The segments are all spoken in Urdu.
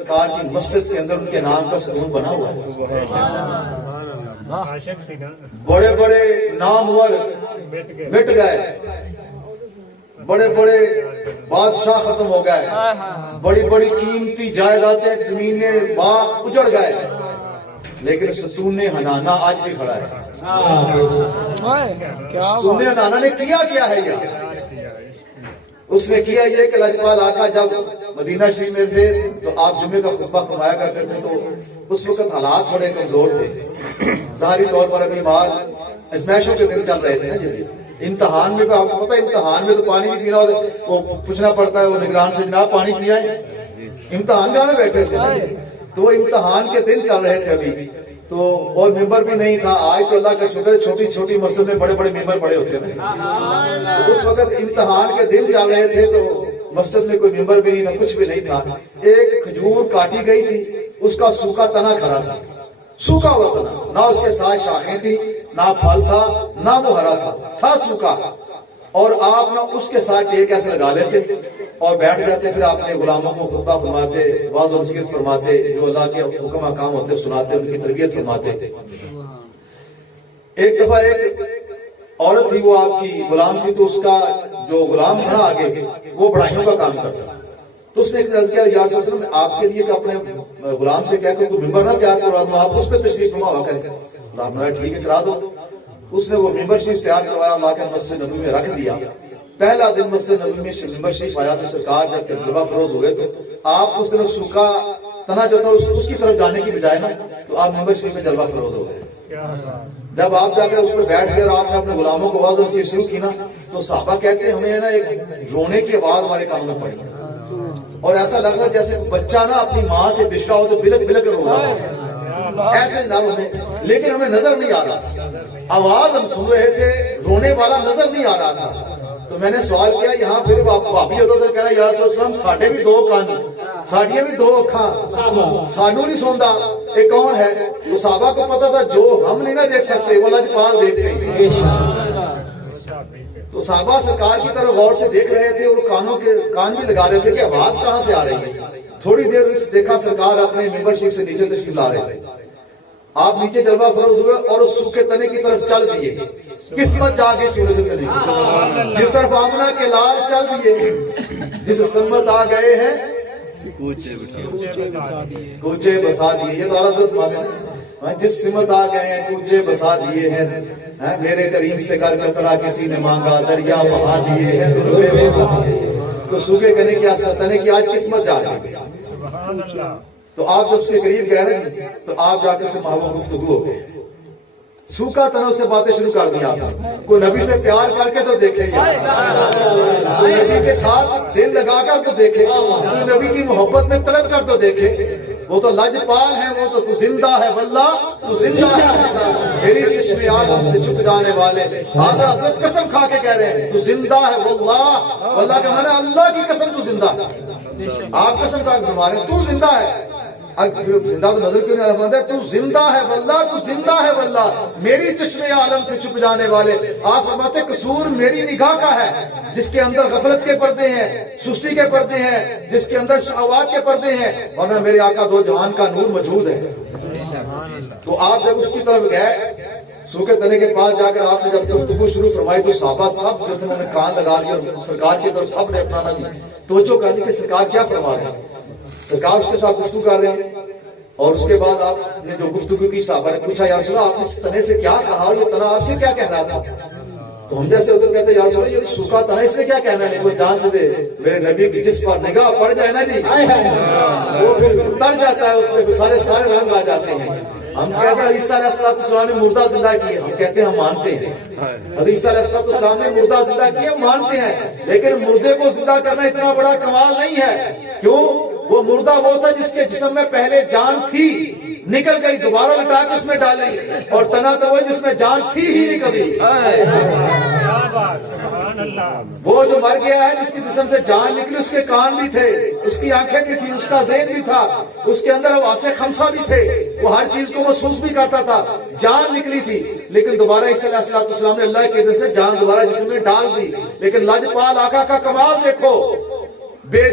سرکار کی مسجد کے اندر ان کے نام کا ستون بنا ہوا ہے. بڑے بڑے نامور مٹ گئے, بڑے بڑے بادشاہ ختم ہو گئے, بڑی بڑی قیمتی جائیدادیں زمینیں باغ اجڑ گئے, لیکن ستون حنانہ آج بھی کھڑا ہے. ستون حنانہ نے کیا ہے یہ؟ اس نے کیا یہ کہ لاجپال آقا جب مدینہ شریف میں تھے تو آپ جمعے کا خطبہ فرمایا کرتے تھے, تو اس وقت حالات تھوڑے کمزور تھے. ظاہری طور پر ابھی مال ازمائشوں کے دن چل رہے تھے نا جی. امتحان میں آپ کو پتا ہے, امتحان میں تو پانی بھی پینا ہوتا ہے, وہ پوچھنا پڑتا ہے وہ نگران سے, جناب پانی پیا ہے؟ امتحان گاہ میں بیٹھے تھے نا جی, تو وہ امتحان کے دن چل رہے تھے ابھی, تو اور ممبر بھی نہیں تھا. آج تو اللہ کا شکر ہے چھوٹی چھوٹی مسجد میں بڑے بڑے ممبر بڑے ہوتے ہیں. اس وقت امتحان کے دن چل رہے تھے تو مسجد میں کوئی ممبر بھی نہیں تھا, کچھ بھی نہیں تھا. ایک کھجور کاٹی گئی تھی, اس کا سوکھا تنا کھڑا تھا, سوکھا ہوا تنا, نہ اس کے ساتھ شاخیں تھی, نہ پھل تھا, نہ وہ ہرا تھا سوکھا. اور آپ نہ اس کے ساتھ ٹیک ایسے لگا لیتے اور بیٹھ جاتے, پھر آپ نے غلاموں کو خطبہ فرماتے, واعظ و نصیحت فرماتے, جو اللہ کے حکم احکام ہوتے سناتے, ان کی تربیت فرماتے. ایک دفعہ ایک عورت تھی, وہ آپ کی غلام تھی, تو اس کا جو غلام تھا آگے وہ بڑھائیوں کا کام کرتا, تو اس نے ایک عرض کیا, یا رسول اللہ میں آپ کے لیے کہ اپنے غلام سے کہہ کہ کوئی ممبر نہ تیار کروا دوں, آپ اس پہ تشریف فرما ہوا کریں. غلام نے ٹھیک ہے کرا دو. اس نے وہ ممبر شریف تیار کروایا, اللہ کے مسجد نبوی میں رکھ دیا. پہلا دن مسجد نبوی میں ممبر شریف آیا تو سرکار جب تجربہ فروز ہوئے تو آپ اس دن سوکھا تنا جو تھا اس کی طرف جانے کی بجائے نا, تو آپ ممبر شریف میں جلوہ فروز ہو گئے. جب آپ جا کر اس پہ بیٹھ گئے اور آپ نے اپنے غلاموں کو واعظ و نصیحت شروع کی نا, تو صحابہ کہتے ہیں ہمیں نا ایک رونے کی آواز ہمارے کانوں میں پڑی, اور ایسا لگ رہا جیسے بچہ نا اپنی ماں سے بچھڑا ہو تو بلک بلک کر رو رہا ہے, ایسے نام ہمیں, لیکن ہمیں نظر نہیں آ رہا تھا. آواز ہم سن رہے تھے, رونے والا نظر نہیں آ رہا تھا. تو میں نے سوال کیا, یہاں پھر بھابی ہوتا تھا, کہہ رہا یا رسول اللہ ساڈے بھی دو کان, ساڈیاں بھی دو اکھاں, سانو نہیں سوندا, یہ کون ہے؟ تو صحابہ کو پتا تھا جو ہم نہیں نہ دیکھ سکتے وہ لاجپال دیکھتے ہیں. تو صحابہ سرکار کی طرف غور سے دیکھ رہے تھے اور کان بھی لگا رہے تھے کہ آواز کہاں سے آ رہی ہے. تھوڑی دیر دیکھا سرکار اپنے ممبر شریف سے نیچے تشریف لا رہے تھے. آپ نیچے جلوہ فروز ہوئے اور اس سوکھے تنے کی طرف چل دیے. قسمت جاگے سورج کے لیے, جس طرف آمنہ کے لال چل دیے, جس سمت آ گئے ہیں کوچے بسا دیے. یہ تو اعلیٰ حضرت مانے ہیں, جس سمت آ گئے ہیں کوچے بسا دیے ہیں, میرے کریم سے کر قطرہ کسی نے مانگا, دریا بہا دیے ہیں, دل میں بہا دیے. تو سوکھے کنے کی تنے کی آج قسمت جا گئی. تو آپ جب اس کے قریب گئے رہے تو آپ جا کے اس سے محبت گفتگو ہو گئے. سوکھا تنوں سے باتیں شروع کر دیا. کوئی نبی سے پیار کر کے تو دیکھے گا, کوئی نبی کے ساتھ دل لگا کر تو دیکھے, کوئی نبی کی محبت میں طلب کر تو دیکھے. وہ تو لاجپال ہے, وہ تو زندہ ہے واللہ, تو زندہ ہے میری چشم عالم سے چھپ جانے والے. آقا حضرت قسم کھا کے کہہ رہے ہیں تو زندہ ہے واللہ, واللہ کا معنی اللہ کی قسم تو زندہ ہے. آپ قسم کھا کے فرما رہے ہیں تو زندہ ہے. زندہ تو نظر کیوں نہیں آتا ہے, تو زندہ ہے واللہ, تو زندہ ہے واللہ میری چشم عالم سے چھپ جانے والے. آپ فرماتے قصور میری نگاہ کا ہے, جس کے اندر غفلت کے پردے ہیں, سستی کے پردے ہیں, جس کے اندر شہوات کے پردے ہیں, ورنہ میرے آقا دو جہان کا نور موجود ہے. تو آپ جب اس کی طرف گئے, سوکھے تنے کے پاس جا کر آپ نے جب گفتگو شروع فرمائی تو صحابہ سب جو تھے انہوں نے کان لگا لیا اور سرکار کی طرف سب نے اپنا نہ دی توجہ کر لی کہ سرکار کیا فرما رہے ہیں. سرکار اس کے ساتھ گفتگو کر رہے ہیں, اور اس کے بعد آپ نے جو گفتگو کی صحابہ نے پوچھا یا رسول اللہ آپ نے اس تنے سے کیا کہا, اور یہ تنا آپ سے کیا کہہ رہا تھا؟ تو ہم جیسے ادھر کہتے ہیں یا رسول اللہ یہ سوکھا تنا اس نے کیا کہنا ہے, کوئی جان دے میرے نبی کی جس پر نگاہ پڑ جائے نا جی وہ پھر اتر جاتا ہے, اس پہ سارے رنگ آ جاتے ہیں. ہم کہتے ہیں عیسیٰ علیہ السلام نے مردہ زندہ کیے, ہم کہتے ہیں ہم مانتے ہیں حضرت عیسیٰ علیہ السلام نے مردہ زندہ کیے, ہم مانتے ہیں, لیکن مردے کو زندہ کرنا اتنا بڑا کمال نہیں ہے. کیوں؟ وہ مردہ وہ تھا جس کے جسم میں پہلے جان تھی, نکل گئی, دوبارہ لٹا کے اس میں ڈالی, اور تنا تو وہ جس میں جان تھی ہی نہیں کبھی. وہ جو مر گیا ہے جس کی جسم سے جان نکلی, اس کے کان بھی تھے, اس کی آنکھیں بھی تھی, اس کا ذہن بھی تھا, اس کے اندر حواس خمسہ بھی تھے, وہ ہر چیز کو محسوس بھی کرتا تھا, جان نکلی تھی, لیکن دوبارہ عیسیٰ علیہ السلام نے اللہ کے اذن سے جان دوبارہ جسم میں ڈال دی. لیکن لاجپال آقا کا کمال دیکھو, بے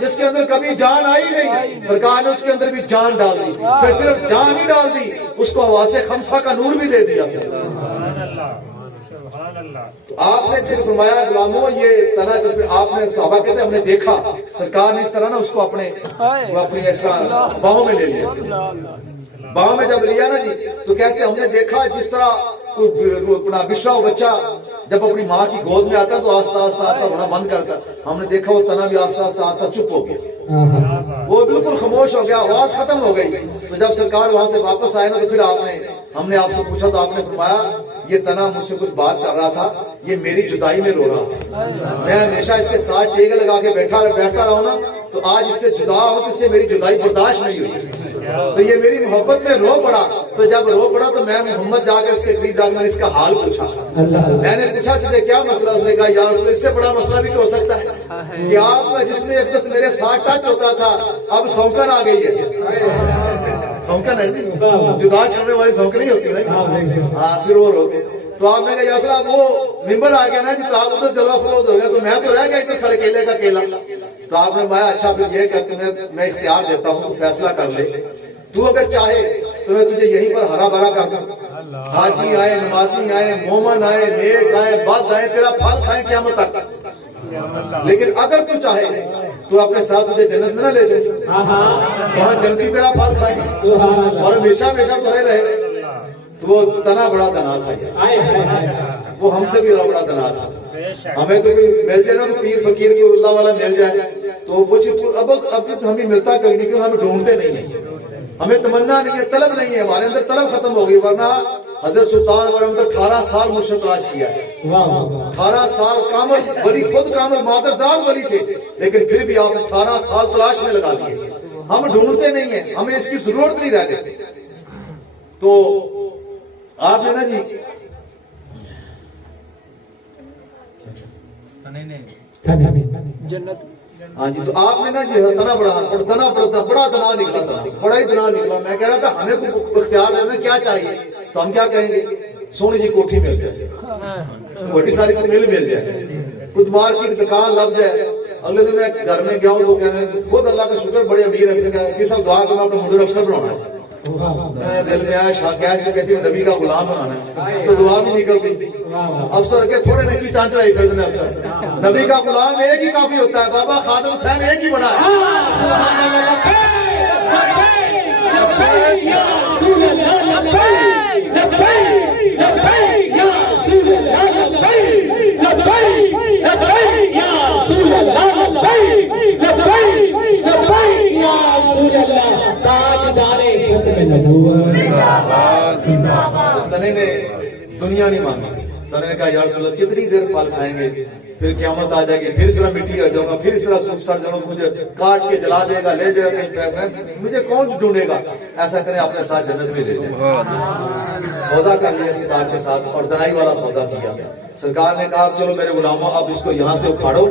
جس کے اندر کبھی جان آئی نہیں، سرکار نے اس کے اندر بھی جان ڈال دی، پھر صرف جان ہی ڈال دی، اس کو حواس خمسہ کا نور بھی دے دیا۔ تو آپ نے پھر فرمایا غلاموں یہ طرح جو پھر آپ نے صحابہ کہتے ہیں ہم نے دیکھا سرکار نے اس طرح نا اس کو اپنی اس طرح باہوں میں لے لیا، باہوں میں جب لیا نا جی تو کہتے ہیں ہم نے دیکھا جس طرح اپنا بشرا بچہ جب اپنی ماں کی گود میں آتا تو آہستہ آہستہ آہستہ رونا بند کرتا، ہم نے دیکھا وہ تنا بھی آہستہ آہستہ آہستہ چپ ہو گیا، وہ بالکل خاموش ہو گیا، آواز ختم ہو گئی۔ تو جب سرکار وہاں سے واپس آئے نا تو پھر ہم نے آپ سے پوچھا تو آپ نے فرمایا یہ تنا مجھ سے کچھ بات کر رہا تھا، یہ میری جدائی میں رو رہا تھا، میں ہمیشہ اس کے ساتھ ٹیک لگا کے بیٹھتا رہا نا تو آج اس سے جدا ہو تو اس سے میری جدائی برداشت نہیں ہوئی، تو یہ میری محبت میں رو پڑا، تو جب رو پڑا تو میں محمد جا کر اس کے قریب جا کر اس کا حال پوچھا، میں نے پوچھا تجھے کیا مسئلہ؟ اس نے کہا یا رسول اس سے بڑا مسئلہ بھی تو ہو سکتا ہے کہ آپ کا جس میں ایک دس میرے ساتھ ٹچ ہوتا تھا اب سونکن آ گئی ہے، سونکن ہے جی جدا کرنے والی سونکن نہیں ہوتی نا، ہاں پھر وہ روتے۔ تو آپ نے کہا یا رسول اللہ وہ ممبر آ گیا نا جی تو آپ ادھر جلوہ فروز ہو گیا تو میں تو رہ گیا ادھر کھڑے کیلے کا کیلا۔ تو آپ نے فرمایا اچھا تو یہ کہ میں اختیار دیتا ہوں تو فیصلہ کر لے، تو اگر چاہے تو میں تجھے یہیں پر ہرا بھرا کر دوں، حاجی آئے نمازی آئے مومن آئے نیک آئے بد آئے تیرا پھل کھائیں قیامت تک، لیکن اگر تو چاہے تو اپنے ساتھ تجھے جنت میں نہ لے جائے، وہاں جنتی تیرا پھل کھائیں اور ہمیشہ ہمیشہ تھوڑے رہے۔ تو وہ تنا بڑا دنا تھا، وہ ہم سے بھی بڑا دنا تھا، ہمیں تو کوئی مل جائے نا تو پیر فقیر کو اللہ والا مل جائے تو اب ہمیں ملتا کہیں نہیں، کیوں ہمیں ڈھونڈتے نہیں ہیں، ہمیں تمنا نہیں ہے، طلب نہیں ہے، ہمارے اندر طلب ختم ہو گئی، ورنہ حضرت سلطان ورحمت 18 سال مرشد تلاش کیا ہے، 18 سال کامل ولی، خود کامل مادرزاد ولی تھے، لیکن پھر بھی آپ 18 سال تلاش میں لگا دیے، ہم ڈھونڈتے نہیں ہیں، ہمیں اس کی ضرورت نہیں رہ گئی۔ تو آپ نے نا جی جنت ہاں جی تو آپ نے نا جی تنا بڑا دنا نکلا تھا، بڑا ہی دنا نکلا۔ میں کہہ رہا تھا ہمیں کو اختیار دینا کیا چاہیے تو ہم کیا کہیں گے سونی جی کوٹھی مل جائے، کوٹھی ساری کو مل جائے، کچھ مارکیٹ دکان لگ جائے۔ اگلے دن میں گھر میں گیا ہوں تو کہہ رہے ہیں خود اللہ کا شکر بڑے امیر ہے کہ سب دعا کرنا اپنا مدیر افسر بنانا ہے، میں دل میں آیا شاہ کہہ کے کہتی ہوں نبی کا غلام بنانا ہے تو دعا بھی نکلتی، افسر کے تھوڑے نکی چانچ رہی پھر افسر، نبی کا غلام ایک ہی کافی ہوتا ہے، بابا خادم حسین ایک ہی بنا ہے۔ تنے نے دنیا نہیں مانگی، تنے نے کہا یا رسول اللہ کتنی دیر پھل کھائیں گے، پھر قیامت آ جائے گی، پھر اس طرح مٹی ہو جاؤں گا، پھر اس طرح سڑ جاؤں گا، مجھے کاٹ کے جلا دے گا، لے جائے گا، مجھے کون ڈھونڈے گا؟ ایسا کریں اپنے ساتھ جنت میں لے جائیں۔ سودا کر لیا سرکار کے ساتھ اور دنائی والا سودا کیا۔ سرکار نے کہا چلو میرے غلاموں اب اس کو یہاں سے اکھاڑو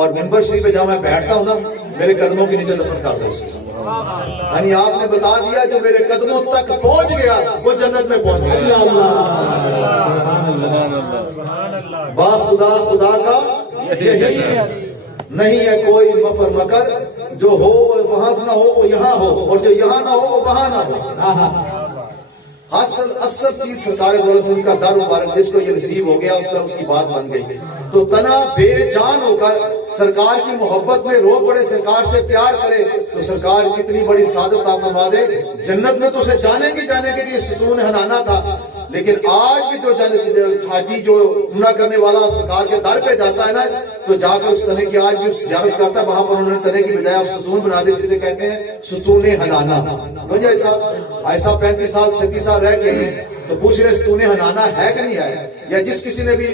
اور منبر شریف پہ جہاں میں بیٹھتا ہوں نا میرے قدموں کے نیچے دفن کر دو اس کو، یعنی آپ نے بتا دیا جو میرے قدموں تک پہنچ گیا وہ جنت میں پہنچ گیا۔ با خدا خدا کا یہی نہیں ہے کوئی مفر مکر، جو ہو وہ وہاں سے نہ ہو وہ یہاں ہو، اور جو یہاں نہ ہو وہ وہاں نہ ہو۔ اصل چیز سرکار دو رسول کا در مبارک جس کو یہ نصیب ہو گیا اس کی بات بن گئی۔ تو تنا بے جان ہو کر سرکار کی محبت میں رو پڑے، سرکار سے پیار کرے تو سرکار کتنی بڑی سعادت عطا فرما دے۔ جنت میں تو اسے جانے کے لیے ستون ہنانا تھا، لیکن آج بھی جو حاجی جو عمرہ کرنے والا سرکار کے در پہ جاتا ہے نا تو جا کر اس تنے کی آج بھی زیارت کرتا ہے، وہاں پر انہوں نے تنے کی بجائے اب ستون بنا دے جسے کہتے ہیں ستون ہنانا۔ ایسا 35 سال 36 سال رہ گئے ہیں تو پوچھ رہے ستون ہنانا ہے کہ نہیں ہے؟ یا جس کسی نے بھی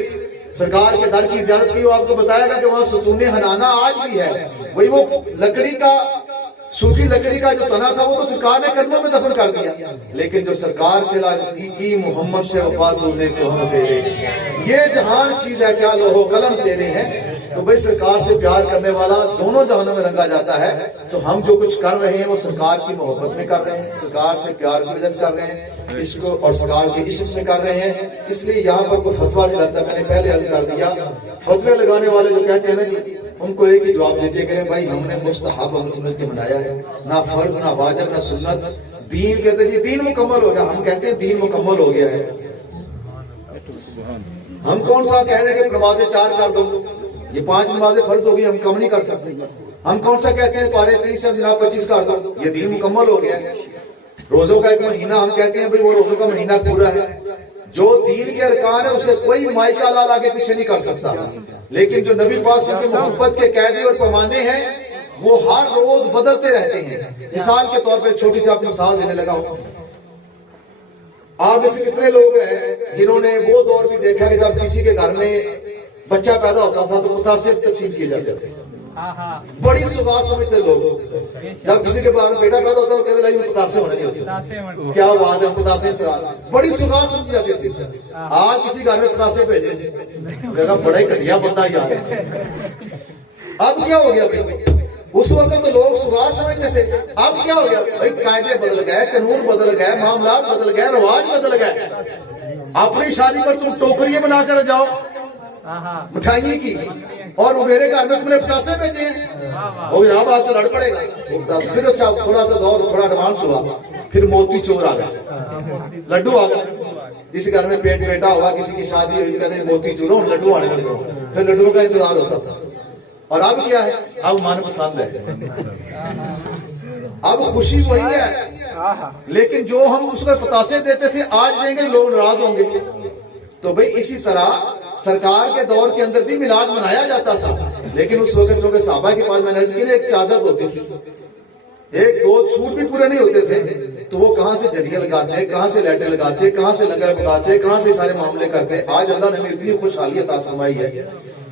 سرکار کے در کی زیارت کی وہ آپ کو بتائے گا کہ وہاں ستون ہنانا آج بھی ہے، وہی وہ لکڑی کا صوفی لکڑی کا جو تنا تھا وہ تو سرکار نے قدموں میں دفن کر دیا، لیکن جو سرکار چلا کی محمد سے وفا نے تو ہم تیرے، یہ جہان چیز ہے کیا لوہو قلم تیرے ہیں۔ تو بھائی سرکار سے پیار کرنے والا دونوں جہانوں میں رنگا جاتا ہے، تو ہم جو کچھ کر رہے ہیں وہ سرکار کی محبت میں کر رہے ہیں، سرکار سے پیار کی وجہ کر رہے ہیں، عشق اور سرکار کے عشق سے کر رہے ہیں۔ اس لیے یہاں پر کوئی فتویٰ نہیں لگتا، میں نے پہلے عرض کر دیا فتوے لگانے والے جو کہتے ہیں نا جی ان کو ایک ہی جواب دیتے کہ بھائی ہم نے مستحب ہم سمجھ کے بنایا ہے، نہ فرض نہ واجب نہ سنت، دین کہتے ہیں دین مکمل ہو گیا، ہم کہتے ہیں دین مکمل ہو گیا ہے۔ ہم کون سا کہہ رہے ہیں کہ نمازیں 4 کر دو، یہ 5 نمازیں فرض ہو گئی، ہم کم نہیں کر سکتے۔ ہم کون سا کہتے ہیں پارے 23 سے جناب 25 کر دو، یہ دین مکمل ہو گیا ہے۔ روزوں کا ایک مہینہ ہم کہتے ہیں بھئی وہ روزوں کا مہینہ پورا ہے۔ جو دین کے ارکان ہے اسے کوئی مائی کا لال آگے پیچھے نہیں کر سکتا، لیکن جو نبی پاک صلی اللہ علیہ وسلم کے محبت کے قاعدے اور پیمانے ہیں وہ ہر روز بدلتے رہتے ہیں۔ مثال کے طور پہ چھوٹی سی آپ کو مثال دینے لگا ہوں، آپ میں سے کتنے لوگ ہیں جنہوں نے وہ دور بھی دیکھا کہ جب کسی کے گھر میں بچہ پیدا ہوتا تھا تو متاثر تقسیم کیے جاتے تھے، بڑی سزا سمجھتے لوگ۔ جب کسی کے بارے میں بیٹا پیدا ہوتا ہے کہتے لائیں متاثر ہونے نہیں ہوتی، کیا بات ہے متاثر سے بڑی سزا سمجھی جاتی تھی۔ آج کسی گھر میں متاثر بھیجے بڑا ہی گھٹیا بندہ یار، اب کیا ہو گیا بھائی؟ اس وقت تو لوگ سگا سمجھتے تھے، اب کیا ہو گیا بھائی؟ قاعدے بدل گئے، قانون بدل گئے، معاملات بدل گئے، رواج بدل گئے۔ اپنی شادی پر تم ٹوکریاں بنا کر جاؤ مٹھائی کی، اور وہ میرے گھر میں تم نے پتاسے بھیجے ہیں، وہ جناب آج تو لڑ پڑے گا۔ پھر تھوڑا سا دور تھوڑا ایڈوانس ہوا، پھر موتی چور آ گیا، لڈو آ گیا۔ جس گھر میں پیٹ بیٹا ہوا، کسی کی شادی ہوئی، کہتے ہیں موتی چور ہو، لڈو آنے لگے، پھر لڈو کا انتظار ہوتا تھا۔ اور اب کیا ہے؟ اب من پسند ہے، اب خوشی وہی ہے، لیکن جو ہم اس کو پتاسے دیتے تھے آج دیں گے لوگ ناراض ہوں گے۔ تو بھئی اسی طرح سرکار کے دور کے اندر بھی میلاد منایا جاتا تھا، لیکن اس وقت جو کہ صحابہ کے پاس میں نے عرض کی ایک چادر ہوتی تھی، 1-2 سوٹ بھی پورے نہیں ہوتے تھے، تو وہ کہاں سے جریہ لگاتے، کہاں سے لائٹیں لگاتے، کہاں سے لنگر پکاتے، کہاں سے سارے معاملے کرتے۔ آج اللہ نے ہمیں اتنی خوشحالی عطا فرمائی ہے،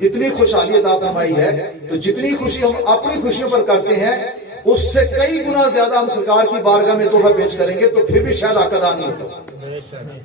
اتنی خوشحالی عطا فرمائی ہے، تو جتنی خوشی ہم اپنی خوشیوں پر کرتے ہیں اس سے کئی گنا زیادہ ہم سرکار کی بارگاہ میں تحفہ پیش کریں گے تو پھر بھی شاید حق ادا نہیں ہوتا۔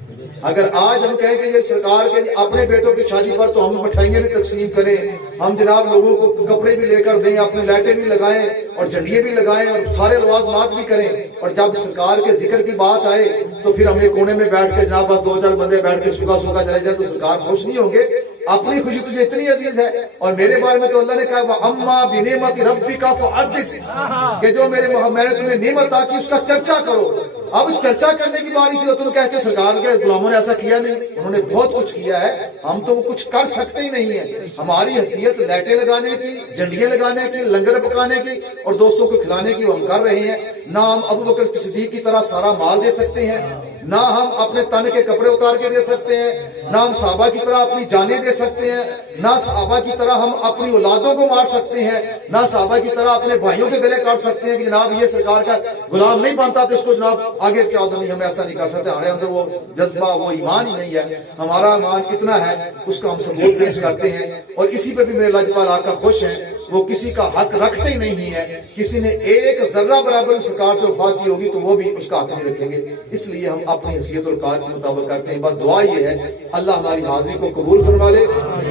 اگر آج ہم کہیں کہ یہ سرکار کے اپنے بیٹوں کی شادی پر تو ہم مٹھائیاں بھی تقسیم کریں، ہم جناب لوگوں کو کپڑے بھی لے کر دیں، اپنی لائٹیں بھی لگائیں اور جھنڈیے بھی لگائیں اور سارے لوازمات بھی کریں، اور جب سرکار کے ذکر کی بات آئے تو پھر ہم ایک کونے میں بیٹھ کے جناب بس 2-4 بندے بیٹھ کے سوکھا سوکھا چلے جائیں تو سرکار خوش نہیں ہوں گے۔ اپنی خوشی تجھے اتنی عزیز ہے، اور میرے بارے میں تو اللہ نے کہا وَأَمَّا بِنِعْمَتِ رَبِّكَ فَحَدِّثْ، کہ جو میرے میں نے تمہیں نعمت عطا کی اس کا چرچا کرو۔ اب چرچا کرنے کی باری تھی تو تم کہتے ہو سرکار کے غلاموں نے ایسا کیا نہیں، انہوں نے بہت کچھ کیا ہے، ہم تو وہ کچھ کر سکتے ہی نہیں ہیں۔ ہماری حیثیت لائٹیں لگانے کی، جھنڈیاں لگانے کی، لنگر پکانے کی اور دوستوں کو کھلانے کی وہ ہم کر رہے ہیں۔ نہ ہم ابو بکر صدیق کی طرح سارا مال دے سکتے ہیں، نہ ہم اپنے تن کے کپڑے اتار کے دے سکتے ہیں، نہ ہم صحابہ کی طرح اپنی جانیں دے سکتے ہیں، نہ صحابہ کی طرح ہم اپنی اولادوں کو مار سکتے ہیں، نہ صحابہ کی طرح اپنے بھائیوں کے گلے کاٹ سکتے ہیں کہ جناب یہ سرکار کا غلام نہیں بنتا تو اس کو جناب آگے کیا ہوتا نہیں، ہم ایسا نہیں کر سکتے۔ ہمارے اندر وہ جذبہ وہ ایمان ہی نہیں ہے۔ ہمارا ایمان کتنا ہے اس کا ہم ثبوت پیش کرتے ہیں، اور اسی پہ بھی میرے لاجوال آقا خوش ہیں، وہ کسی کا حق رکھتے ہی نہیں ہے۔ کسی نے ایک ذرہ برابر سرکار سے وفا کی ہوگی تو وہ بھی اس کا حق نہیں رکھیں گے، اس لیے ہم اپنی حیثیت اور اوقات کے مطابق کرتے ہیں۔ بس دعا یہ ہے اللہ ہماری حاضری کو قبول فرما لے،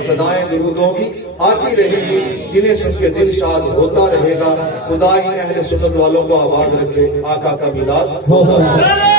صدائیں درودوں کی آتی رہیں گی، جنہیں سن کے دل شاد ہوتا رہے گا۔ خدا ان اہل سنت والوں کو آباد رکھے، آقا کا میلاد ہوتا رہے۔